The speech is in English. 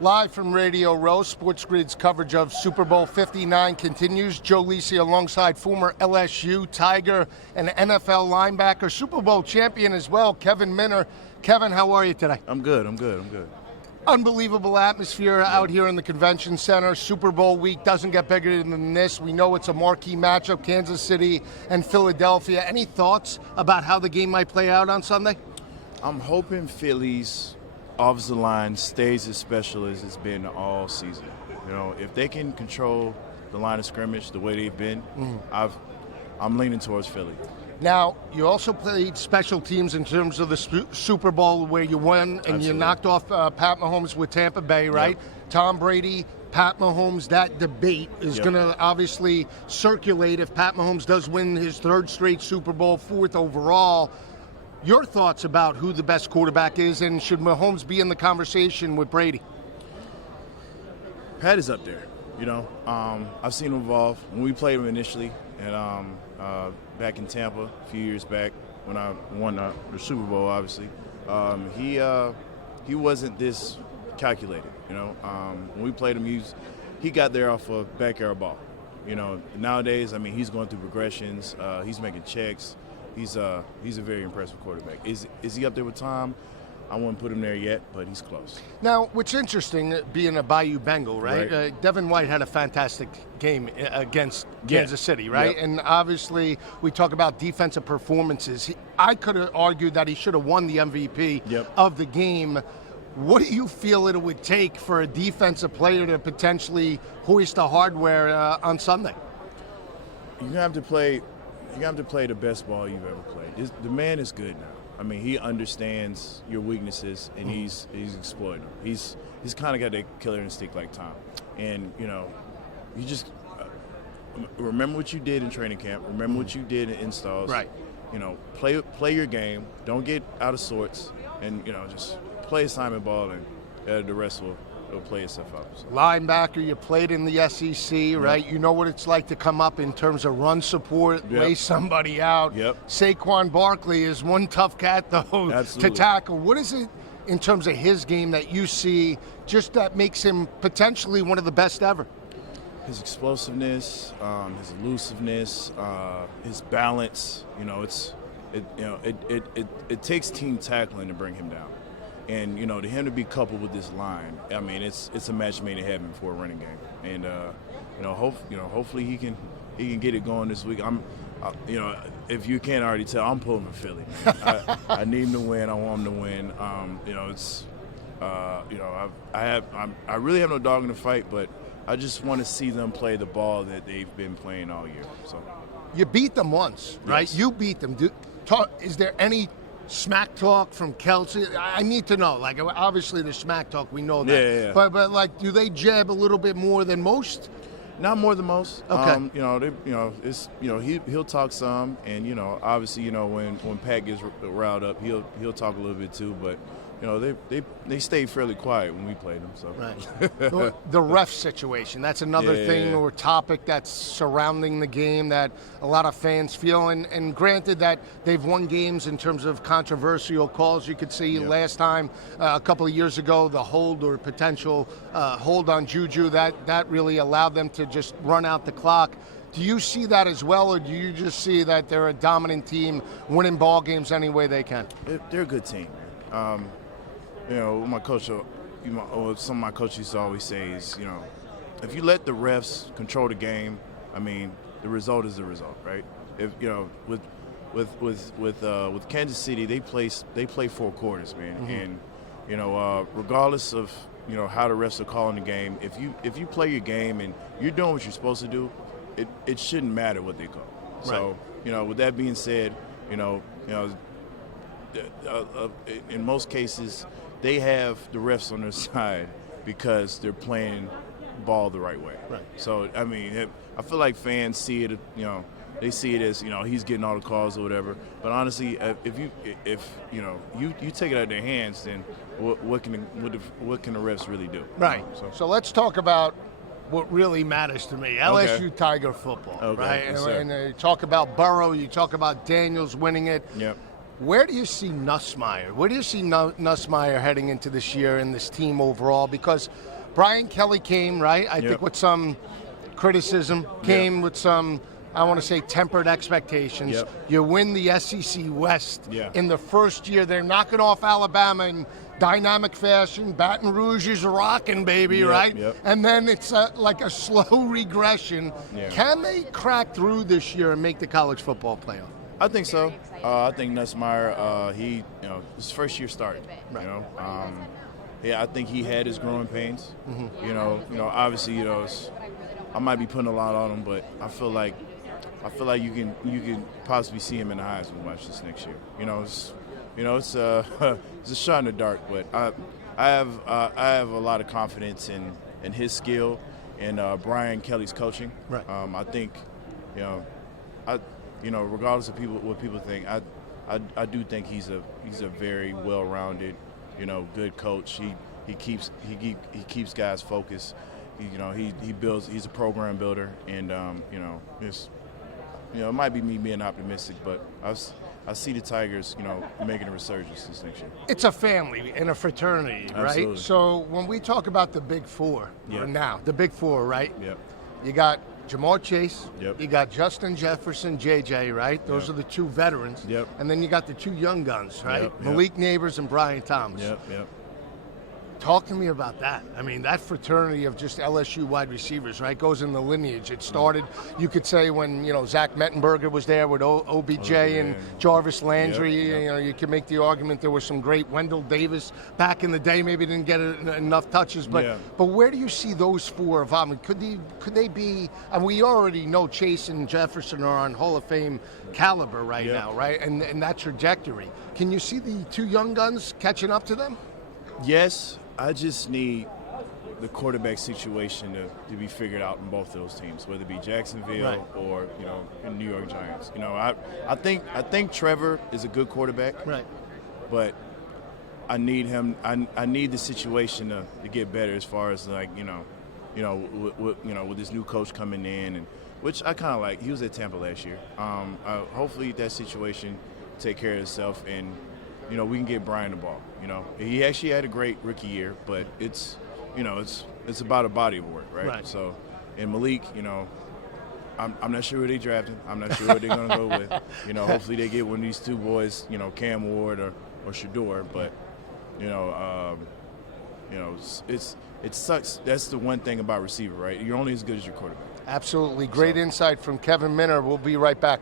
Live from Radio Row, SportsGrid's coverage of Super Bowl 59 continues. Joe Lisi alongside former LSU Tiger and NFL linebacker, Super Bowl champion as well, Kevin Minner. Kevin, how are you today? I'm good. Unbelievable atmosphere out here in the convention center. Super Bowl week doesn't get bigger than this. We know it's a marquee matchup, Kansas City and Philadelphia. Any thoughts about how the game might play out on Sunday? I'm hoping Philly's offensive line stays as special as it's been all season. You know, if they can control the line of scrimmage the way they've been, I'm leaning towards Philly. Now, you also played special teams in terms of the Super Bowl where you won and Absolutely. You knocked off Pat Mahomes with Tampa Bay, right? Yep. Tom Brady, Pat Mahomes, that debate is going to obviously circulate if Pat Mahomes does win his third straight Super Bowl, fourth overall. Your thoughts about who the best quarterback is, and should Mahomes be in the conversation with Brady? Pat is up there. You know, I've seen him evolve. When we played him initially, and back in Tampa a few years back when I won the Super Bowl, obviously, he wasn't this calculated. You know, when we played him, he got there off a backyard ball. You know, nowadays, I mean, he's going through progressions. He's making checks. He's a very impressive quarterback. Is he up there with Tom? I wouldn't put him there yet, but he's close. Now, what's interesting, being a Bayou Bengal, right? Devin White had a fantastic game against Kansas City, right? Yep. And obviously, we talk about defensive performances. I could have argued that he should have won the MVP of the game. What do you feel it would take for a defensive player to potentially hoist the hardware on Sunday? You have to play the best ball you've ever played. The man is good now. I mean, he understands your weaknesses, and he's exploiting them. He's kind of got that killer instinct like Tom. And, you know, you just remember what you did in training camp. Remember what you did in installs. Right. You know, play your game. Don't get out of sorts. And, you know, just play assignment ball, and the rest will play itself out. So. Linebacker, you played in the SEC, right? You know what it's like to come up in terms of run support, lay somebody out. Saquon Barkley is one tough cat, though, to tackle. What is it in terms of his game that you see just that makes him potentially one of the best ever? His explosiveness, his elusiveness, his balance. You know, it takes team tackling to bring him down. And, you know, to him to be coupled with this line, I mean, it's a match made in heaven for a running game. And, hopefully he can get it going this week. If you can't already tell, I'm pulling for Philly. I need him to win. I want him to win. I really have no dog in the fight, but I just want to see them play the ball that they've been playing all year. So you beat them once, right? Yes. You beat them. Is there any smack talk from Kelsey? I need to know. Like, obviously, there's smack talk. We know that. Yeah. But like, do they jab a little bit more than most? Not more than most. Okay. He'll talk some, and obviously, when Pat gets riled up, he'll talk a little bit too. But they stayed fairly quiet when we played them. So right. The ref situation, that's another thing or topic that's surrounding the game that a lot of fans feel. And granted that they've won games in terms of controversial calls. You could see last time, a couple of years ago, the hold or potential hold on Juju, that really allowed them to just run out the clock. Do you see that as well, or do you just see that they're a dominant team winning ball games any way they can? They're a good team, man. My coach, some of my coaches used to always say is, if you let the refs control the game, I mean, the result is the result, right? If with Kansas City, they play 4 quarters, man, and regardless of how the refs are calling the game, if you play your game and you're doing what you're supposed to do, it shouldn't matter what they call. So with that being said, in most cases, they have the refs on their side because they're playing ball the right way. Right. So, I mean, I feel like fans see it, they see it as, he's getting all the calls or whatever. But honestly, if you take it out of their hands, then what can the refs really do? Right. So let's talk about what really matters to me, LSU Tiger football, right? Yes, and you talk about Burrow, you talk about Daniels winning it. Yep. Where do you see Nussmeier? Where do you see Nussmeier heading into this year and this team overall? Because Brian Kelly came, right? I think with some criticism, came with some, I want to say, tempered expectations. Yep. You win the SEC West Yeah. in the first year. They're knocking off Alabama in dynamic fashion. Baton Rouge is rocking, baby, right? Yep. And then it's like a slow regression. Yeah. Can they crack through this year and make the college football playoff? I think so. I think Nussmeier, his first year started. Right. I think he had his growing pains. Mm-hmm. Obviously, I might be putting a lot on him, but I feel like you can possibly see him in the Heisman watch this next year. It's a shot in the dark, but I have a lot of confidence in his skill and Brian Kelly's coaching. Right. I think, regardless of what people think, I do think he's a very well-rounded, good coach. He keeps guys focused. He's a program builder, and it might be me being optimistic, but I see the Tigers, making a resurgence this next year. It's a family and a fraternity, right? Absolutely. So when we talk about the Big Four, the Big Four, right? Yep. You got Jamar Chase. Yep. You got Justin Jefferson, JJ, right? Those are the two veterans. Yep. And then you got the two young guns, right? Yep. Malik Neighbors and Brian Thomas. Yep. Talk to me about that. I mean, that fraternity of just LSU wide receivers, right, goes in the lineage. It started, you could say, when, Zach Mettenberger was there with OBJ and Jarvis Landry. Yep. You could make the argument there was some great Wendell Davis back in the day. Maybe didn't get enough touches. But where do you see those four evolving? Could they be, and we already know Chase and Jefferson are on Hall of Fame caliber right now, right? And that trajectory. Can you see the two young guns catching up to them? Yes. I just need the quarterback situation to be figured out in both those teams, whether it be Jacksonville or in New York Giants. I think Trevor is a good quarterback, right? But I need him. I need the situation to get better as far as with this new coach coming in, and which I kind of like. He was at Tampa last year. Hopefully that situation take care of itself and. We can get Brian the ball. He actually had a great rookie year, but it's about a body of work, right? So, and Malik, I'm not sure who they drafted. I'm not sure what they're going to go with. Hopefully they get one of these two boys, Cam Ward or Shador. But, it sucks. That's the one thing about receiver, right? You're only as good as your quarterback. Absolutely. Great insight from Kevin Minner. We'll be right back.